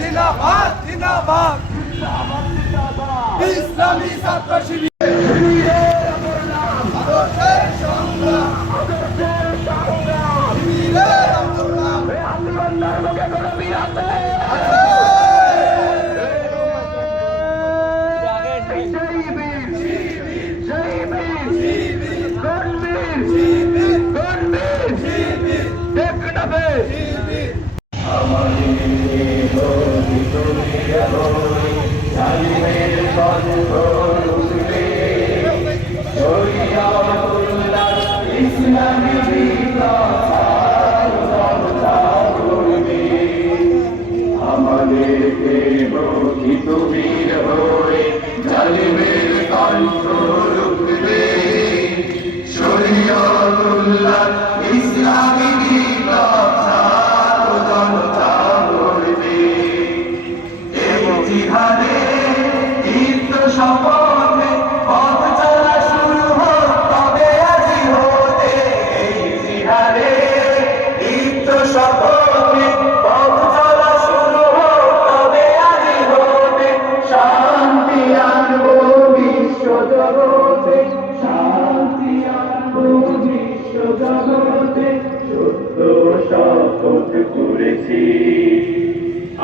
জিন্দাবাদ জিন্দাবাদ ইসলামী ছাত্র শিবির আদর্শের সংগ্রাম শিবিরের আন্দোলন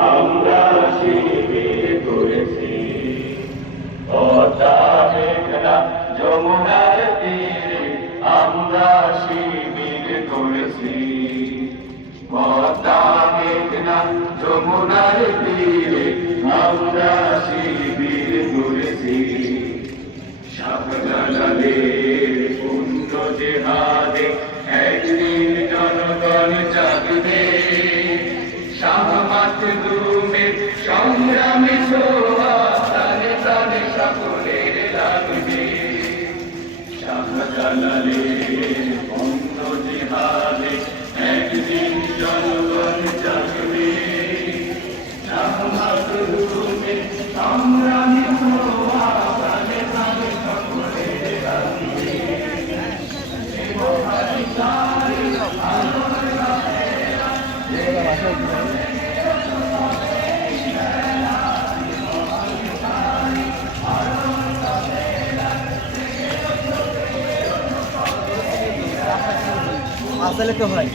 আমরা শিবির করেছি পদ্মা মেঘনা যমুনার তীরে আমরা শিবির করেছি পদ্মা মেঘনা যমুনার তীরে আমরা শিবির করেছি শাহজালালের পুণ্য জেহাদে একদিন জনগণ জাগবে শাহমাতলুমের সংগ্রামে ছোঁয়া প্রাণে প্রাণে সকলের লাগবে শাহজালালের পুণ্য জিহাদে একদিন জনগণ জাগবে শাহমাতলুমের সংগ্রামে ছোঁয়া প্রাণে প্রাণে সকলের লাগবে আসলে তো ভাই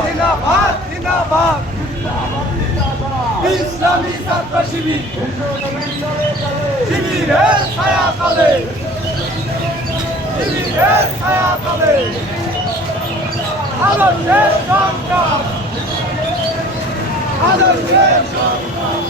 জিন্দাবাদ জিন্দাবাদ ইসলামী ছাত্র শিবির শিবিরের ছায়াতলে শিবিরের ছায়াতলে আদর্শের সংগ্রাম আদর্শের সংগ্রাম